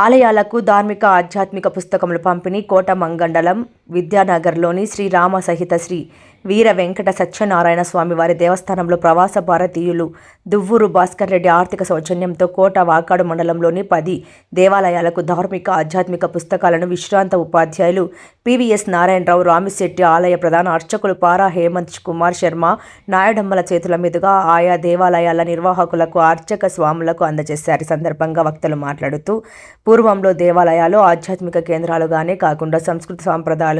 ఆలయాలకు ధార్మిక ఆధ్యాత్మిక పుస్తకముల పంపిణీ కోట మంగండలం విద్యానగర్లోని శ్రీరామ సహిత శ్రీ వీర వెంకట సత్యనారాయణ స్వామి వారి దేవస్థానంలో ప్రవాస భారతీయులు దువ్వూరు భాస్కర్ రెడ్డి ఆర్థిక సౌజన్యంతో కోట వాకాడు మండలంలోని పది దేవాలయాలకు ధార్మిక ఆధ్యాత్మిక పుస్తకాలను విశ్రాంత ఉపాధ్యాయులు పివిఎస్ నారాయణరావు రామిశెట్టి ఆలయ ప్రధాన అర్చకులు పారా హేమంత్ కుమార్ శర్మ నాయడమ్మల చేతుల మీదుగా ఆయా దేవాలయాల నిర్వాహకులకు అర్చక స్వాములకు అందజేశారు. సందర్భంగా వక్తలు మాట్లాడుతూ పూర్వంలో దేవాలయాలు ఆధ్యాత్మిక కేంద్రాలుగానే కాకుండా సంస్కృతి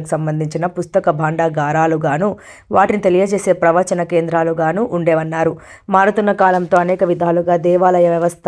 సాంప్రదాయాలకు సంబంధించిన పుస్తక భాండాగారాలుగాను వాటిని తెలియజేసే ప్రవచన కేంద్రాలుగాను ఉండేవన్నారు. మారుతున్న కాలంతో అనేక విధాలుగా దేవాలయ వ్యవస్థ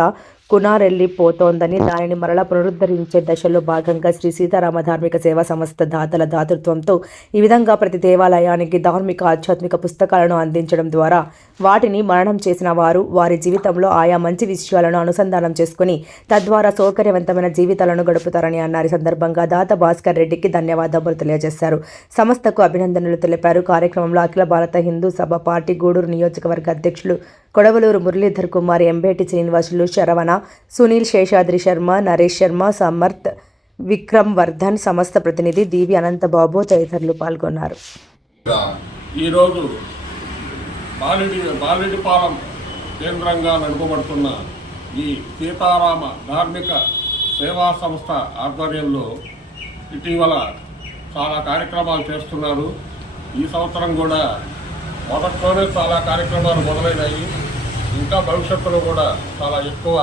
కునారెల్లిపోతోందని దానిని మరలా పునరుద్ధరించే దశలో భాగంగా శ్రీ సీతారామ ధార్మిక సేవా సంస్థ దాతల దాతృత్వంతో ఈ విధంగా ప్రతి దేవాలయానికి ధార్మిక ఆధ్యాత్మిక పుస్తకాలను అందించడం ద్వారా వాటిని మరణం చేసిన వారు వారి జీవితంలో ఆయా మంచి విషయాలను అనుసంధానం చేసుకుని తద్వారా సౌకర్యవంతమైన జీవితాలను గడుపుతారని అన్నారు. సందర్భంగా దాత భాస్కర్ రెడ్డికి ధన్యవాదాలు తెలియజేశారు. సంస్థకు అభినందనలు తెలిపారు. కార్యక్రమంలో అఖిల భారత హిందూ సభ పార్టీ గూడూరు నియోజకవర్గ అధ్యక్షులు కొడవలూరు మురళీధర్ కుమార్ ఎంబేటి శ్రీనివాసులు శరవణ సునీల్ శేషాద్రి శర్మ నరేష్ శర్మ సమర్థ్ విక్రమ్ వర్ధన్ సంస్థ ప్రతినిధి దీవి అనంతబాబు తదితరులు పాల్గొన్నారు. ఈరోజు బాలిడి బాలిడిపాలెం కేంద్రంగా నడుపబడుతున్న ఈ సీతారామ ధార్మిక సేవా సంస్థ ఆధ్వర్యంలో ఇటీవల చాలా కార్యక్రమాలు చేస్తున్నారు. ఈ సంవత్సరం కూడా మొదట్లోనే చాలా కార్యక్రమాలు మొదలైనాయి. ఇంకా భవిష్యత్తులో కూడా చాలా ఎక్కువ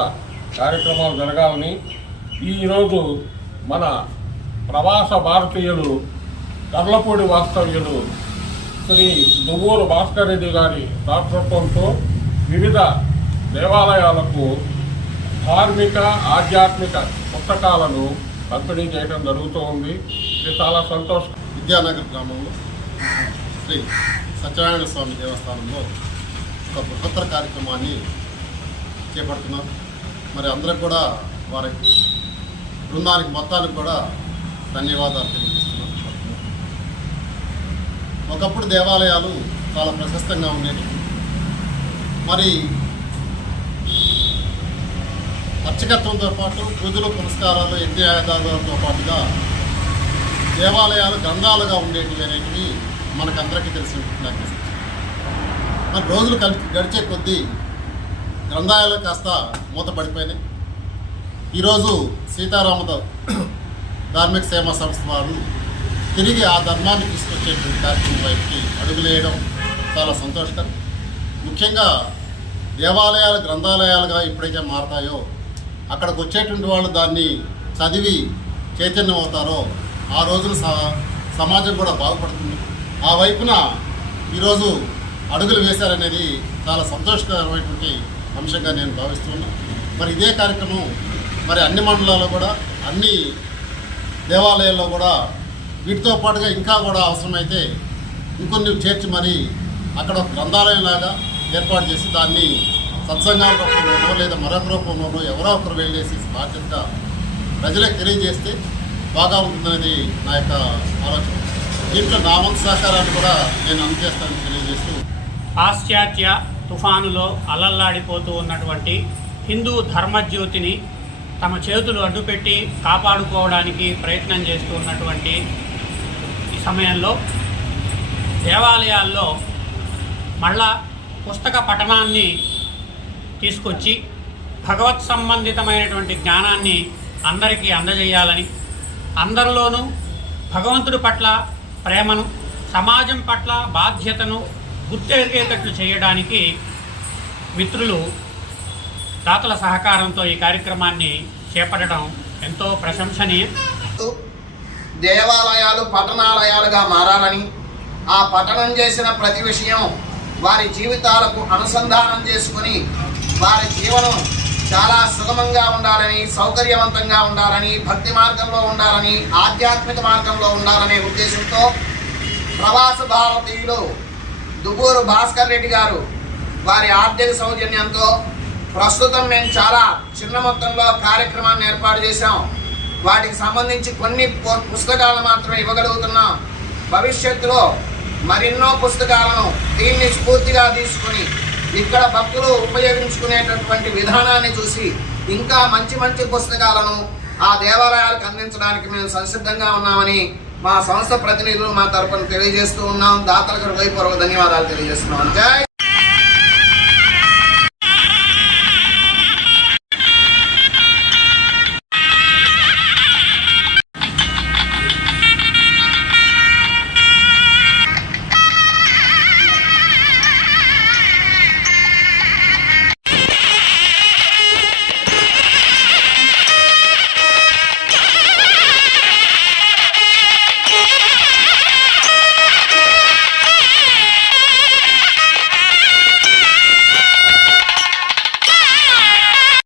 కార్యక్రమాలు జరగాలని ఈరోజు మన ప్రవాస భారతీయులు కర్లపూడి వాస్తవ్యులు శ్రీ దువ్వూరు భాస్కర్ రెడ్డి గారి దాతృత్వంతో వివిధ దేవాలయాలకు ధార్మిక ఆధ్యాత్మిక పుస్తకాలను పంపిణీ చేయడం జరుగుతూ ఉంది. ఇది చాలా సంతోషం. విద్యానగర్ గ్రామంలో శ్రీ సత్యనారాయణ స్వామి దేవస్థానంలో ఒక బృహత్తర కార్యక్రమాన్ని చేపడుతున్నారు మరి అందరూ కూడా వారి బృందానికి మొత్తానికి కూడా ధన్యవాదాలు తెలియజేస్తున్నాం. ఒకప్పుడు దేవాలయాలు చాలా ప్రశస్తంగా ఉండేవి. మరి అర్చకత్వంతో పాటు పూజలు పురస్కారాలు యజ్ఞయాగాలతో పాటుగా దేవాలయాలు గ్రంథాలుగా ఉండేటివి అనేటివి మనకందరికీ తెలిసినటువంటి నాకు మరి రోజులు కలిసి గడిచే కొద్దీ గ్రంథాలయాలు కాస్త మూతపడిపోయినాయి. ఈరోజు సీతారామ ధార్మిక సేవా సంస్థ వారు తిరిగి ఆ ధర్మాన్ని తీసుకొచ్చేటువంటి కార్యక్రమం వైపుకి అడుగులేయడం చాలా సంతోషకరం. ముఖ్యంగా దేవాలయాలు గ్రంథాలయాలుగా ఎప్పుడైతే మారతాయో అక్కడికి వచ్చేటువంటి వాళ్ళు దాన్ని చదివి చైతన్యం అవుతారో ఆ రోజున స- సమాజం కూడా బాగుపడుతుంది. ఆ వైపున ఈరోజు అడుగులు వేశారనేది చాలా సంతోషకరమైనటువంటి అంశంగా నేను భావిస్తున్నాను. మరి ఇదే కార్యక్రమం మరి అన్ని మండలాల్లో కూడా అన్ని దేవాలయాల్లో కూడా వీటితో పాటుగా ఇంకా కూడా అవసరమైతే ఇంకొన్ని చేర్చి మరి అక్కడ ఒక గ్రంథాలయం లాగా ఏర్పాటు చేసి దాన్ని సత్సంగాల రూపంలోనో లేదా మరొక రూపంలోనో ఎవరో ఒకరు వెళ్ళేసి బాధ్యతగా ప్రజలకు తెలియజేస్తే బాగా ఉంటుందనేది నా యొక్క ఆలోచన. దీంట్లో నా వంతు సహకారాన్ని కూడా నేను అందజేస్తానని తెలియజేస్తూ పాశ్చాత్య తుఫానులో అలల్లాడిపోతూ ఉన్నటువంటి హిందూ ధర్మజ్యోతిని తమ చేతులు అడ్డుపెట్టి కాపాడుకోవడానికి ప్రయత్నం చేస్తూ ఉన్నటువంటి ఈ సమయంలో దేవాలయాల్లో మళ్ళా పుస్తక పఠనాన్ని తీసుకొచ్చి భగవత్ సంబంధితమైనటువంటి జ్ఞానాన్ని అందరికీ అందజేయాలని అందరిలోనూ భగవంతుడి పట్ల ప్రేమను సమాజం పట్ల బాధ్యతను గుర్తెరిగేటట్లు చేయడానికి మిత్రులు దాతల సహకారంతో ఈ కార్యక్రమాన్ని చేపట్టడం ఎంతో ప్రశంసనీయం. దేవాలయాలు పట్టణాలయాలుగా మారాలని ఆ పట్టణం చేసిన ప్రతి విషయం వారి జీవితాలకు అనుసంధానం చేసుకుని వారి జీవనం చాలా సుగమంగా ఉండాలని సౌకర్యవంతంగా ఉండాలని భక్తి మార్గంలో ఉండాలని ఆధ్యాత్మిక మార్గంలో ఉండాలనే ఉద్దేశంతో ప్రవాస భారతీయులు దువ్వూరు భాస్కర్ రెడ్డి గారు వారి ఆర్థిక సౌజన్యంతో ప్రస్తుతం మేము చాలా చిన్న మొత్తంలో కార్యక్రమాన్ని ఏర్పాటు చేశాం. వాటికి సంబంధించి కొన్ని పుస్తకాలు మాత్రమే ఇవ్వగలుగుతున్నాం. భవిష్యత్తులో మరెన్నో పుస్తకాలను దీన్ని స్ఫూర్తిగా తీసుకుని ఇక్కడ భక్తులు ఉపయోగించుకునేటటువంటి విధానాన్ని చూసి ఇంకా మంచి మంచి పుస్తకాలను ఆ దేవాలయాలకు అందించడానికి మేము సంసిద్ధంగా ఉన్నామని మా సంస్థ ప్రతినిధులు మా తరపున తెలియజేస్తూ ఉన్నాం. దాతలకు హృదయపూర్వక ధన్యవాదాలు తెలియజేస్తున్నాం. జై